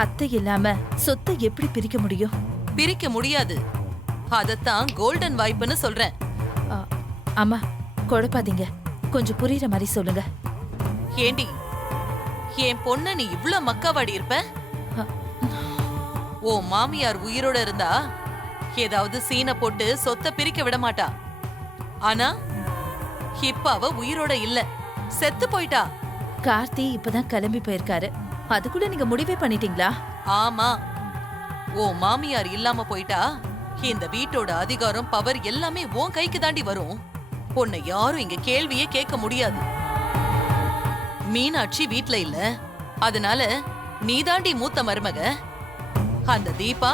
அத்தை இல்லாம சொத்தை எப்படி பிரிக்க முடியும்? பிரிக்க முடியாது. அதத்தான் கோல்டன் வாய்ப்புன்னு சொல்றேன். ஆ, அம்மா குழப்பாதீங்க, கொஞ்சம் புரியுற மாதிரி சொல்லுங்க. ஏண்டி, என் பொண்ண நீ இவ்ளோ மக்காவாடி இருப்ப? ஓ மாமியார் உயிரோட இருந்தா ஏதாவது சீனை போட்டு சொத்தை பிரிக்க விட மாட்டா. ஆனா இப்ப அவ உயிரோட இல்ல, செத்து போயிட்டா. கார்த்தி இப்பதான் கிளம்பி போயிருக்காரு, அதுக்குள்ள நீங்க முடிவே பண்ணிட்டீங்களா? ஆமா, ஓ மாமியார் இல்லாம போயிட்டா இந்த வீட்டோட அதிகாரம் பவர் எல்லாமே உன் கைக்கு தாண்டி வரும். உன்னை யாரும் இங்க கேள்வியே கேட்க முடியாது. மீனாட்சி வீட்ல இல்ல, அதனால நீ தாண்டி மூத்த மருமக. அந்த தீபா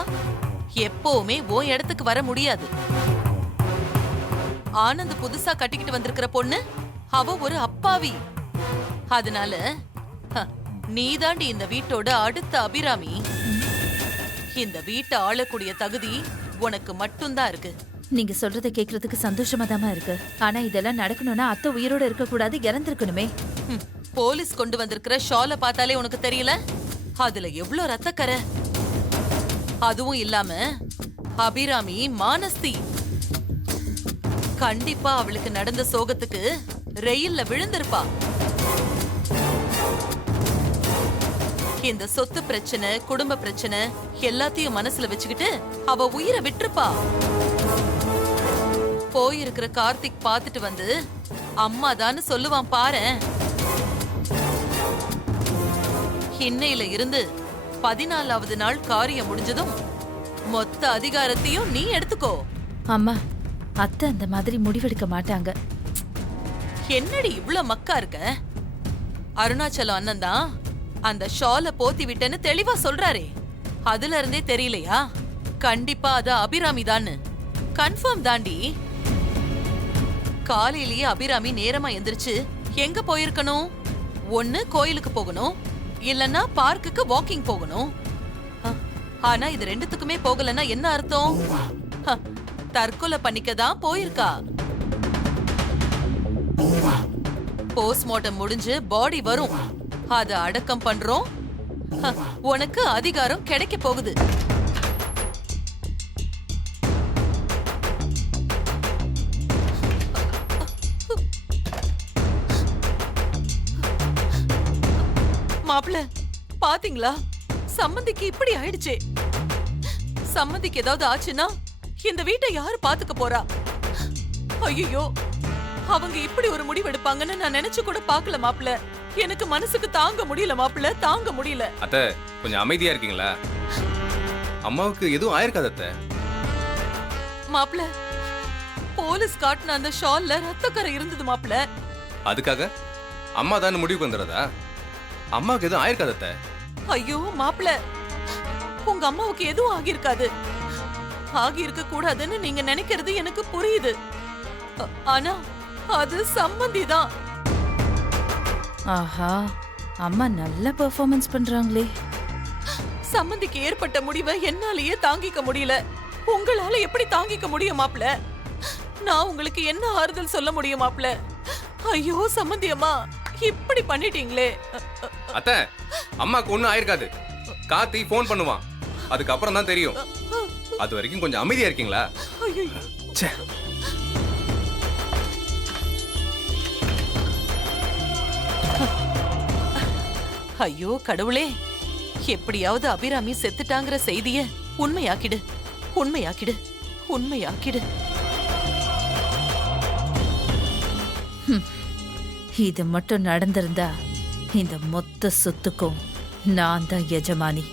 எப்பவுமே உன் இடத்துக்கு வர முடியாது. ஆனந்த் புதுசா கட்டிக்கிட்டு வந்திருக்கிற பொண்ணு அவ ஒரு அப்பாவி. அதனால நீ தாண்டி இந்த வீட்டோட அடுத்த அபிராமி. இந்த வீட்டை ஆளக்கூடிய தகுதி உனக்கு மட்டும்தான் இருக்கு. நீங்க சொல்றத கேக்குறதுக்கு சந்தோஷமா தான் இருக்கு. ஆனா இதெல்லாம் நடக்கணும்னா அத்தை உயிரோட இருக்க கூடாது, இறந்திருக்கணுமே. போலீஸ் கொண்டு வந்திருக்கிற ஷால பார்த்தாலே உனக்கு தெரியல அதுல எவ்வளவு ரத்தக்கரை. அதுவும் இல்லாம அபிராமி மானஸ்தி. கண்டிப்பா அவளுக்கு நடந்த சோகத்துக்கு ரெயில்ல விழுந்திருப்பா. இந்த சொத்து பிரச்சனை, குடும்ப பிரச்சனை எல்லாத்தையும் மனசுல வச்சுக்கிட்டு அவ உயிரை விட்டுருப்பா. போயிருக்கிற கார்த்திக் பாத்துட்டு வந்து அம்மாதான்னு சொல்லுவான் பாரேன். இன்னையில இருந்து 14வது நாள் காரியம் முடிஞ்சதும் மொத்த அதிகாரத்தையும் நீ எடுத்துக்கோ. அம்மா, அத்தை அந்த மாதிரி முடிவெடுக்க மாட்டாங்க. என்னடி இவ்ளோ மக்கா இருக்க? அருணாச்சலம் அண்ணன் தான் அந்த ஷால போத்தி விட்டேன்னு தெளிவா சொல்றாரே, அதுல இருந்தே தெரியலையா? கண்டிப்பா அது அபிராமி தான்னு கன்ஃபார்ம் தாண்டி. காலையிலேயே அபிராமி நேரமா எந்திரிச்சு எங்க போயிருக்கணும்? ஒண்ணு கோயிலுக்கு போகணும், இல்லன்னா பார்க்குக்கு வாக்கிங் போகணும். ஆனா இது ரெண்டுத்துக்குமே போகலன்னா என்ன அர்த்தம்? தற்கொலை பண்ணிக்கதான் போயிருக்கா. போஸ்ட்மார்ட்டம் முடிஞ்சு பாடி வரும், அத அடக்கம் பண்றோம். உனக்கு அதிகாரம் கிடைக்க போகுது. மாப்ள பாத்தீங்களா, சம்மந்திக்கு இப்படி ஆயிடுச்சே. சம்மந்திக்கு ஏதாவது ஆச்சுன்னா இந்த வீட்டை யாரு பாத்துக்க போறா? ஐயோ, அவங்க இப்படி ஒரு முடிவு எடுப்பாங்கன்னு நான் நினைச்சு கூட பாக்கல மாப்ள. எனக்கு மனசுக்கு தாங்க முடியல மாப்ள, தாங்க முடியல. அத்தை கொஞ்சம் அமைதியா இருக்கீங்களா? அம்மாவுக்கு எதுவும் ஆயிருக்காது அத்தை. மாப்ள, போலீஸ் காட்டின அந்த ஷால்ல ரத்தக்கரை இருந்தது மாப்ள. அதுக்காக அம்மா தான் முடிவுக்கு வந்துடுறதா? அம்மாவுக்கு எதுவும் ஆயிருக்காது அத்தை. ஐயோ மாப்ள, உங்க அம்மாவுக்கு எதுவும் ஆகியிருக்காது. ஆகியிருக்க கூடாதுன்னு நீங்க நினைக்கிறது எனக்கு புரியுது. ஆனா அது சம்பந்தி தான். ஆஹா, அம்மா நல்ல பெர்ஃபார்மன்ஸ் பண்றாங்களே. சம்பந்திக்கு ஏற்பட்ட முடிவை என்னாலேயே தாங்கிக்க முடியல. உங்களால எப்படி தாங்கிக்க முடியும் மாப்ள? நான் உங்களுக்கு என்ன ஆறுதல் சொல்ல முடியும் மாப்ள? ஐயோ சம்பந்தி அம்மா, இப்படி பண்ணிட்டீங்களே. அத்தை, அம்மாக்கு ஒண்ணும் ஆயிருக்காது. கார்த்தி போன் பண்ணுவான், அதுக்கப்புறம் தான் தெரியும். அது வரைக்கும் கொஞ்சம் அமைதியா இருக்கீங்களா? ச்சே. ஐயோ கடவுளே, எப்படியாவது அபிராமி செத்துட்டாங்கிற செய்திய உண்மையாக்கிடு, உண்மையாக்கிடு, உண்மையாக்கிடு. இது மட்டும் நடந்திருந்தா இந்த மொத்த சொத்துக்கும் நான் தான் எஜமானி.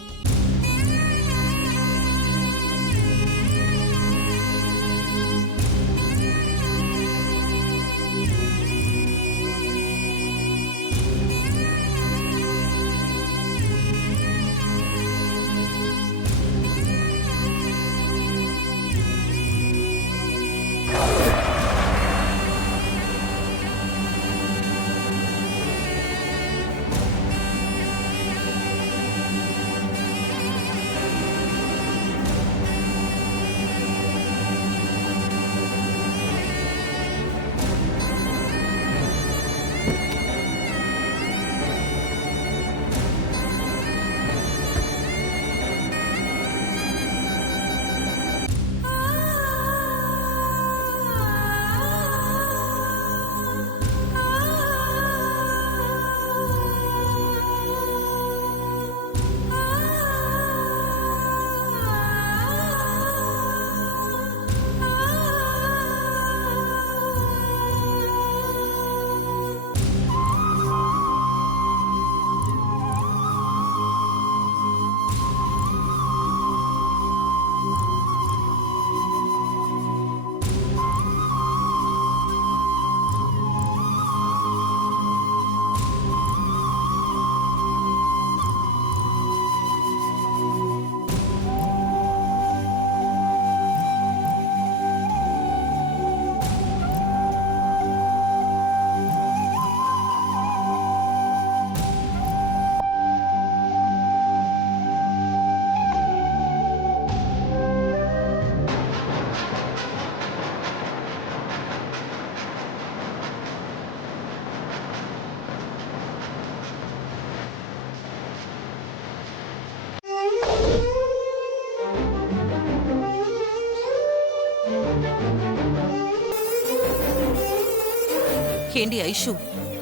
ஏண்டி ஐஷு,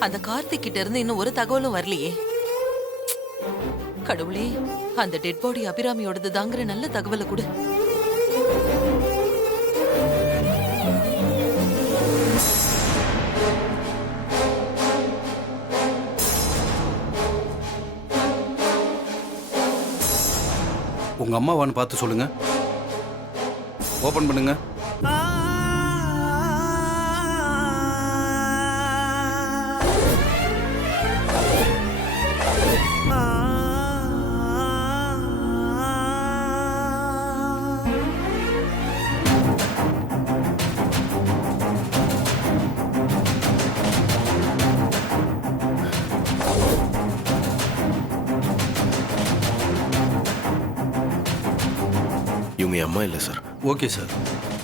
அந்த கார்த்திக் கிட்ட இருந்து இன்னும் ஒரு தகவலும் வரலையே. கடவுளே, அந்த டெட் பாடி அபிராமியோடது தாங்கிற நல்ல தகவலை கொடு. உங்க அம்மாவான்னு பார்த்து சொல்லுங்க. ஓபன் பண்ணுங்க. இவங்க என் அம்மா இல்லை சார். ஓகே சார்,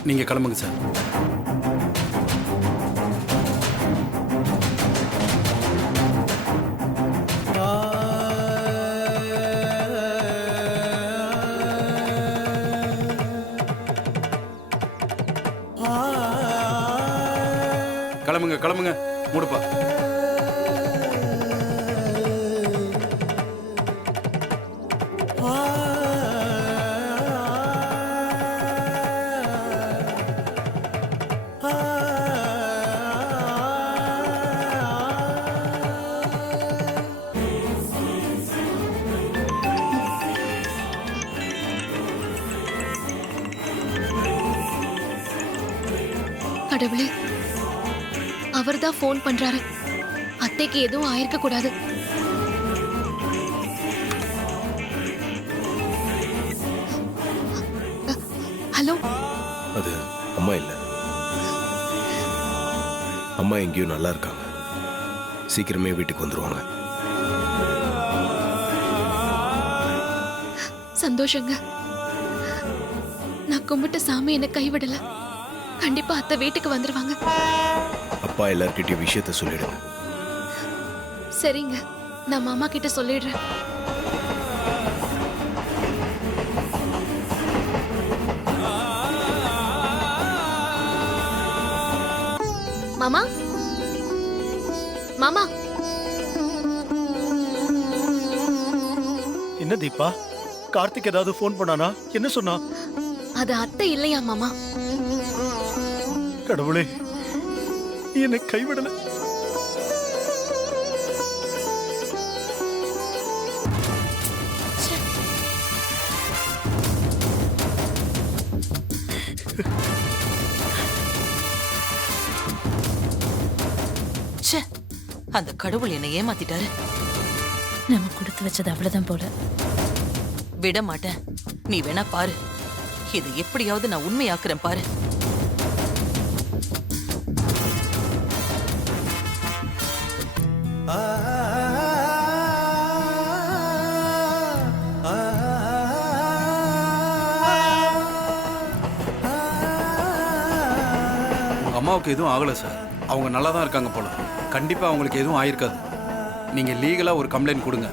நீங்க கிளம்புங்க சார். கிளம்புங்க கிளம்புங்க, மூடுப்பா. கடவுளே, அவர்தான் ஃபோன் பண்றாரு. அத்தைக்கு எதுவும் ஆயிருக்க கூடாது. ஹலோ. அது அம்மா இல்லை. அம்மா எங்கேயும் நல்லா இருக்காங்க. சீக்கிரமே வீட்டுக்கு வந்துருவாங்க. சந்தோஷங்க. நான் கும்பிட்ட சாமி என்ன கைவிடல. கண்டிப்பா அத்தை வீட்டுக்கு வந்துருவாங்க. அப்பா எல்லார்கிட்டயும் விஷயத்த சொல்லிடுங்க. சரிங்க, நான் மாமா கிட்ட சொல்லிடுறேன். மாமா, மாமா. என்ன தீபா, கார்த்திக் ஏதாவது ஃபோன் பண்ணானா? என்ன சொன்னா? அது அத்தை இல்லையா மாமா? கடவுளே, என்னை கைவிடல. ச்சே, அந்த கடவுள் என்னை ஏமாத்திட்டாரு. நம்ம கொடுத்து வச்சது அவ்வளவுதான் போல. விட மாட்டேன். நீ வேணா பாரு, இதை எப்படியாவது நான் உண்மையாக்குறேன் பாரு. உங்க அம்மாவுக்கு எதுவும் ஆகல சார். அவங்க நல்லா தான் இருக்காங்க போல. கண்டிப்பா அவங்களுக்கு எதுவும் ஆயிருக்காது. நீங்க லீகலா ஒரு கம்ப்ளைண்ட் கொடுங்க.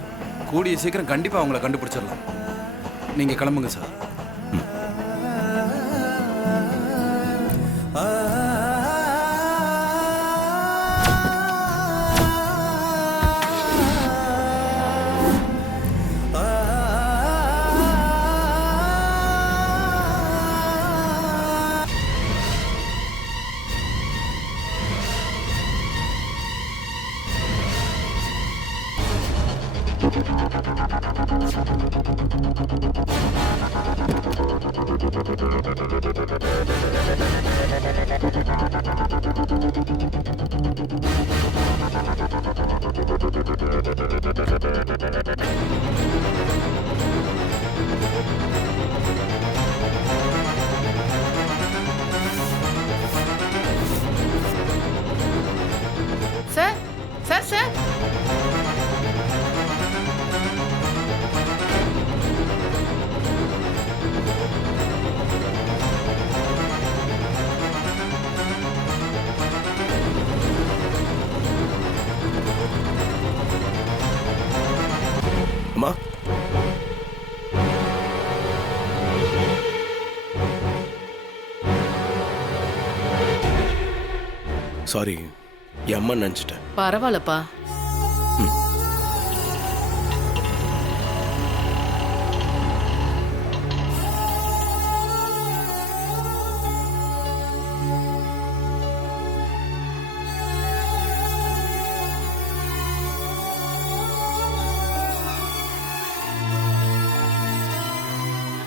கூடிய சீக்கிரம் கண்டிப்பா அவங்கள கண்டுபிடிச்சிடலாம். நீங்க கிளம்புங்க சார். சார் சார் சார், அம்மா, சாரி, என் அம்மா நினச்சிட்டேன். பரவாயில்லப்பா.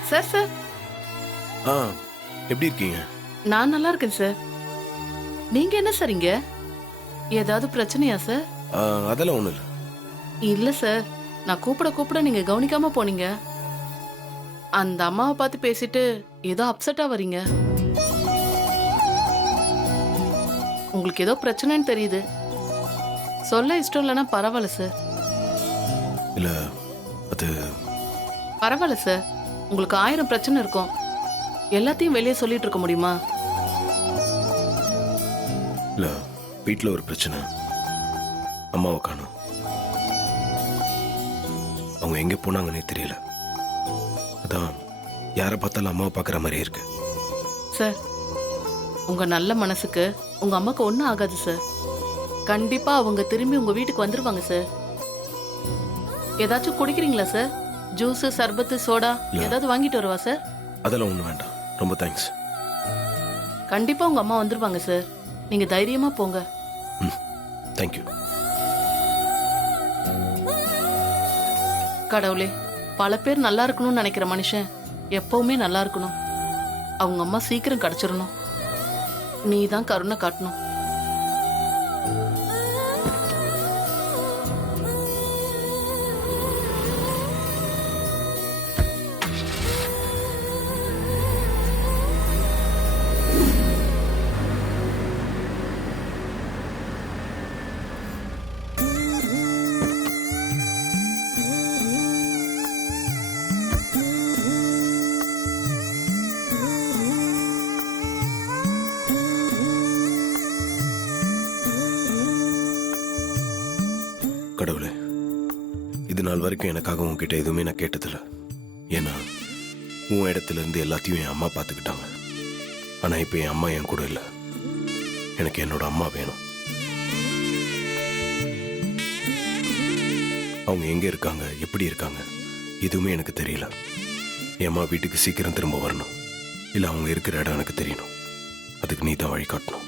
சார் சார், ஆ, எப்படி இருக்கீங்க? நான் நல்லா இருக்கேன் சார். நீங்க என்ன சார் இங்க? ஏதாவது பிரச்சனையா சார்? அதெல்லாம் ஒன்றும் இல்லை. இல்ல சார், நான் கூப்பிட நீங்க கவனிக்காம போனீங்க. அந்த அம்மாவை பார்த்து பேசிட்டு ஏதோ அப்செட்டா வரீங்க. உங்களுக்கு ஏதோ பிரச்சனைன்னு தெரியுது. சொல்ல இஷ்டம் இல்லைன்னா பரவாயில்ல சார். இல்லை, அது பரவாயில்ல சார். உங்களுக்கு 1000 பிரச்சனை இருக்கும். எல்லாத்தையும் வெளியே சொல்லிட்டு இருக்க முடியுமா? இல்லை, வீட்டில் ஒரு பிரச்சனை. அம்மாவை காணோம். அவங்க எங்கே போனாங்கன்னே தெரியல. அதான் யாரை பார்த்தாலும் அம்மாவை பார்க்குற மாதிரியே இருக்கு. சார், உங்க நல்ல மனசுக்கு உங்க அம்மாக்கு ஒன்றும் ஆகாது சார். கண்டிப்பா அவங்க திரும்பி உங்க வீட்டுக்கு வந்துருவாங்க சார். ஏதாச்சும் குடிக்கிறீங்களா சார்? ஜூஸ், சர்பத்து, சோடா ஏதாவது வாங்கிட்டு வருவா சார்? அதெல்லாம் ஒன்றும் வேண்டாம். ரொம்ப தேங்க்ஸ். கண்டிப்பா உங்க அம்மா வந்துருவாங்க சார். நீங்க தைரியமா போங்க. தேங்க்யூ. கடவுளே, பல பேர் நல்லா இருக்கணும்னு நினைக்கிற மனுஷன் எப்பவுமே நல்லா இருக்கணும். அவங்க அம்மா சீக்கிரம் கிடைச்சிடணும். நீ தான் கருணை காட்டணும். கடவுளே, இது நாள் வரைக்கும் எனக்காக உன்கிட்ட எதுவுமே நான் கேட்டதில்ல. ஏன்னா உன் இடத்துல இருந்து எல்லாத்தையும் என் அம்மா பார்த்துக்கிட்டாங்க. ஆனால் இப்போ என் அம்மா என் கூட இல்லை. எனக்கு என்னோட அம்மா வேணும். அவங்க எங்கே இருக்காங்க, எப்படி இருக்காங்க, எதுவுமே எனக்கு தெரியல. என் அம்மா வீட்டுக்கு சீக்கிரம் திரும்ப வரணும். இல்லை அவங்க இருக்கிற இடம் எனக்கு தெரியணும். அதுக்கு நீ தான் வழி காட்டணும்.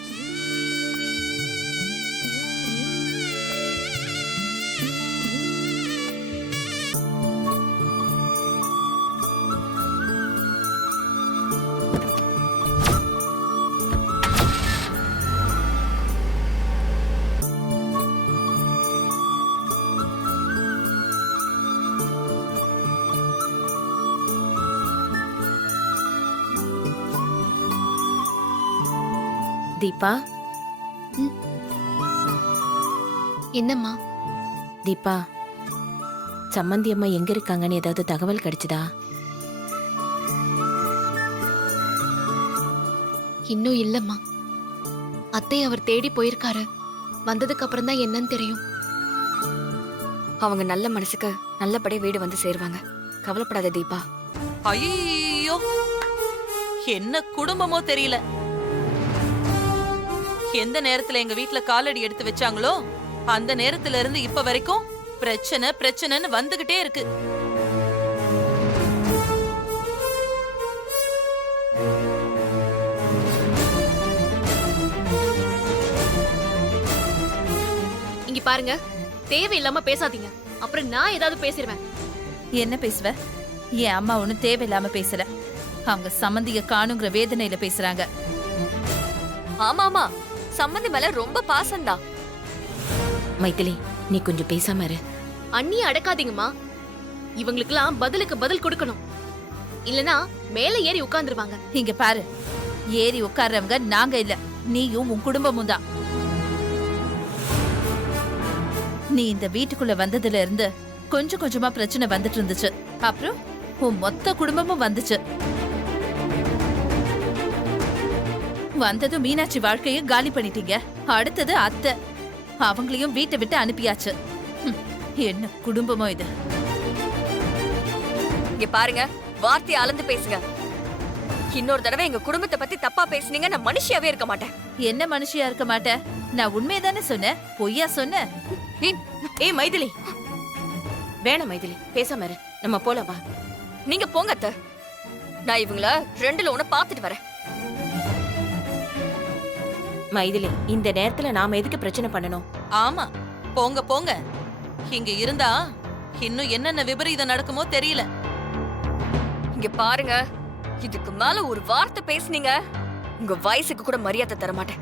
தீபா, என்னம்மா? தீபா, சம்மந்தி அம்மா எங்க இருக்காங்கன்னு ஏதாவது தகவல் கிடைச்சதா? இன்னும் இல்லம்மா. அத்தை அவர் தேடி போயிருக்காரு. வந்ததுக்கு அப்புறம் தான் என்னன்னு தெரியும். அவங்க நல்ல மனசுக்கு நல்லபடியா வீடு வந்து சேருவாங்க. கவலைப்படாத தீபா. ஐயோ, என்ன குடும்பமோ தெரியல. எந்த நேரத்துல எங்க வீட்ல காலடி எடுத்து வச்சாங்களோ அந்த நேரத்துல இருந்து இப்ப வரைக்கும் பிரச்சனை பிரச்சனைன்னு வந்துகிட்டே இருக்கு. இங்க பாருங்க, தேவையில்லாம பேசாதீங்க. அப்புறம் நான் ஏதாவது பேசிடுவேன். என்ன பேசுவ? என் அம்மா ஒன்னும் தேவையில்லாம பேசல. அவங்க சம்மந்திய காணுங்கிற வேதனையில பேசுறாங்க. ஆமாமா, சம்மந்தி மேல ரொம்ப பாசம்தான். மைதிலி, நீ கொஞ்சம் பேசாம இரு. அண்ணிய அடக்காதீங்கம்மா. இவங்களுக்கெல்லாம் பதிலுக்கு பதில் கொடுக்கணும். இல்லனா மேல ஏறி உட்கார்ந்துருவாங்க. இங்க பாரு, ஏறி உட்கார்றவங்க நாங்க இல்ல, நீயும் உன் குடும்பமும் தான். நீ இந்த வீட்டுக்குள்ள வந்ததுல இருந்து கொஞ்சம் கொஞ்சமா பிரச்சனை வந்துட்டு இருந்துச்சு. அப்புறம் உன் மொத்த குடும்பமும் வந்துச்சு. வந்ததும் மீனாட்சி வாழ்க்கையை காலி பண்ணிட்டீங்க. அடுத்தது அத்தை, அவங்களையும் வீட்டை விட்டு அனுப்பியாச்சு. என்ன குடும்பமோ இது? இங்க பாருங்க, வார்த்தையை அளந்து பேசுங்க. இன்னொரு தடவை எங்க குடும்பத்தை பத்தி தப்பா பேசுனீங்க, நான் மனுஷியாவே இருக்க மாட்டேன். என்ன மனுஷியா இருக்க மாட்ட? நான் உண்மையதானே சொன்னேன், பொய்யா சொன்னேன்? ஏய் மைதிலி, வேணாம் மைதிலி, பேசாம இரு. நம்ம போலாம் வா. நீங்க போங்க அத்தை. நான் இவங்கள ரெண்டுல ஒண்ணு பாத்துட்டு வரேன். மைதிலி, இந்த நேரத்துல நாம எதுக்கு பிரச்சனை பண்ணணும்? ஆமா, போங்க போங்க. இங்க இருந்தா இன்னும் என்னென்ன விபரீதம் நடக்குமோ தெரியல. இங்க பாருங்க, இதுக்கு மேல ஒரு வார்த்தை பேசுனீங்க, உங்க வயசுக்கு கூட மரியாதை தர மாட்டேன்.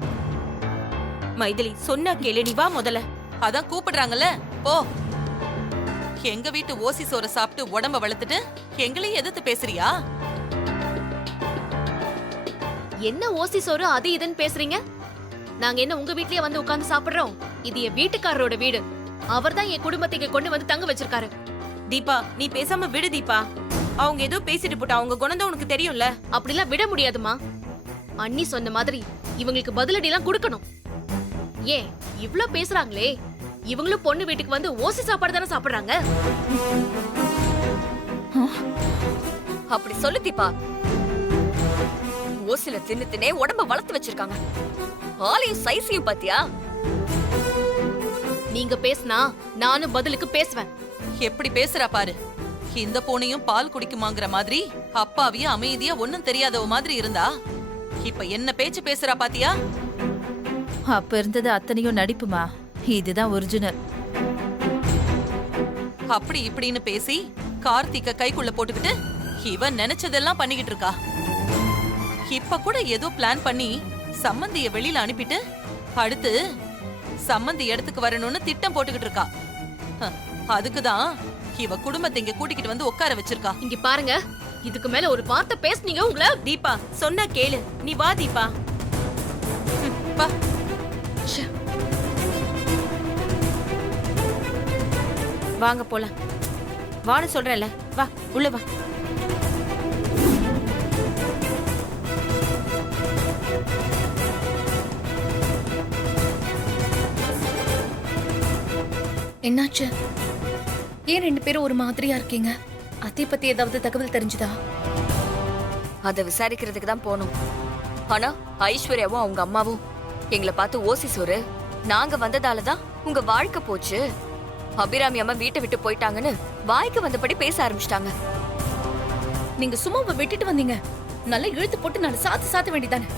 மைதிலி, சொன்னா கேளு, நீ வா முதல்ல. அதான் கூப்பிடுறாங்கல்ல, போ. எங்க வீட்டு ஓசி சோற சாப்பிட்டு உடம்ப வளர்த்துட்டு எங்களையும் எதிர்த்து பேசுறியா? என்ன ஓசி சோறு அது இதுன்னு பேசுறீங்க? நாங்க என்ன உங்க வீட்லயே வந்து உட்கார்ந்து சாப்பிடுறோம்? இது என் வீட்டுக்காரரோட வீடு. அவர்தான் என் குடும்பத்தை இங்க கொண்டு வந்து தங்க வச்சிருக்காரு. தீபா, நீ பேசாம விடு தீபா. அவங்க ஏதோ பேசிட்டு போட்டா, அவங்க குணம் உனக்கு தெரியும்ல. அப்படிலாம் விட முடியாதுமா. அண்ணி சொன்ன மாதிரி இவங்களுக்கு பதிலடி எல்லாம் கொடுக்கணும். ஏன் இவ்ளோ பேசுறாங்களே, இவங்களும் பொண்ணு வீட்டுக்கு வந்து ஓசி சாப்பாடு தானே சாப்பிடுறாங்க. அப்படி சொல்லு தீபா. ஓசில தின்னு தின்னே உடம்ப வளர்த்து வச்சிருக்காங்க. ஆளையும் சைஸையும் பாத்தியா? நீங்க பேசினா நானும் பதிலுக்கு பேசுவேன். எப்படி பேசுறா பாரு. இந்த பூனையும் பால் குடிக்குமாங்கிற மாதிரி அப்பாவிய அமைதியா ஒண்ணும் தெரியாதவ மாதிரி இருந்தா இப்ப என்ன பேச்சு பேசுறா பாத்தியா? அப்ப இருந்தது அத்தனையும் நடிப்புமா, இதுதான் ஒரிஜினல். அப்படி இப்படின்னு பேசி கார்த்திக்க கைக்குள்ள போட்டுக்கிட்டு இவன் நினைச்சதெல்லாம் பண்ணிக்கிட்டு இருக்கா. இப்ப கூட ஏதோ பிளான் பண்ணி சம்மந்திய வெளியில அனுப்பிட்டு அடுத்து சம்மந்தி இடத்துக்கு வரணும்னு திட்டம் போட்டுக்கிட்டு இருக்கா. அதுக்குதான் இவ குடும்பத்தை இங்க கூட்டிக்கிட்டு வந்து உட்கார வச்சிருக்கா. இங்க பாருங்க, இதுக்கு மேல ஒரு வார்த்தை பேசுனீங்க உங்கள. தீபா, சொன்னா கேளு, நீ வா தீபா. வா. வாங்க போலாம். வான்னு சொல்றேன்ல, வா உள்ள வா. என்னாச்சு? ஏன் ரெண்டு பேரும் ஒரு மாதிரியா இருக்கீங்க? அத்தை பத்தி ஏதாவது தகவல் தெரிஞ்சுதா? அத விசாரிக்கிறதுக்கு தான் போனோம். ஆனா ஐஸ்வர்யாவும் அவங்க அம்மாவும் எங்களை பார்த்து ஓசி சோறு நாங்க வந்ததாலதான் உங்க வாழ்க்கை போச்சு, அபிராமி அம்மா வீட்டை விட்டு போயிட்டாங்கன்னு வாய்க்கு வந்தபடி பேச ஆரம்பிச்சிட்டாங்க. நீங்க சும்மா விட்டுட்டு வந்தீங்க, நல்லா இழுத்து போட்டு நான் சாத்த வேண்டியதானே?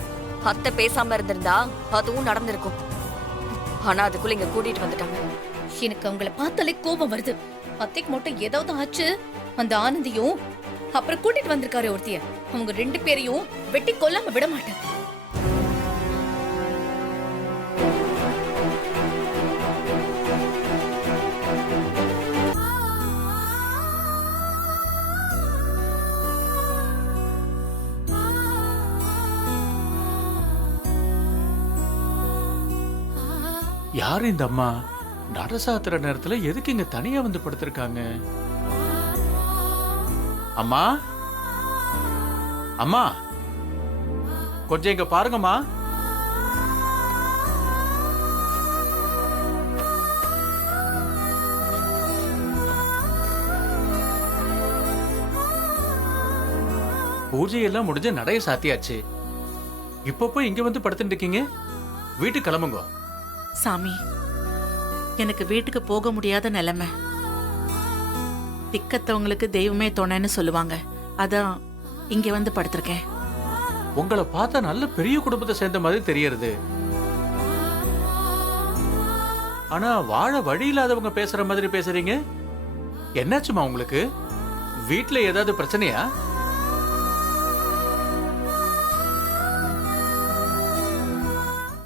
அத்தை பேசாம இருந்திருந்தா அதுவும் நடந்திருக்கும். ஆனா அதுக்குள்ள இங்க கூட்டிட்டு வந்துட்டாங்க. எனக்கு அவங்கள பார்த்தாலே கோபம் வருது. அத்தைக்கு மட்டும் ஏதாவது ஆச்சு, அந்த ஆனந்தியும் அப்புறம் கூட்டிட்டு வந்திருக்காரு ஒருத்திய, அவங்க ரெண்டு பேரையும் வெட்டி கொல்லாம விட மாட்டேன். யாரு இந்த அம்மா? நடசாத்திர நேரத்துல எதுக்கு இங்க தனியா வந்து படுத்திருக்காங்க? அம்மா, அம்மா, கொஞ்சம் இங்க பாருங்கம்மா. பூஜை எல்லாம் முடிஞ்ச நடைய சாத்தியாச்சு. இப்ப போய் இங்க வந்து படுத்துட்டு இருக்கீங்க. வீட்டுக்கு கிளம்புங்க. சாமி, எனக்கு வீட்டுக்கு போக முடியாத நிலைமை. திக்கத்தவங்களுக்கு தெய்வமே துணைன்னு சொல்லுவாங்க. அதான் இங்க வந்து படுத்திருக்கேன். உங்களை பார்த்தா நல்ல பெரிய குடும்பத்தை சேர்ந்த மாதிரி தெரியறது. ஆனா வாழ வழி இல்லாதவங்க பேசுற மாதிரி பேசுறீங்க. என்னாச்சுமா உங்களுக்கு? வீட்டுல ஏதாவது பிரச்சனையா?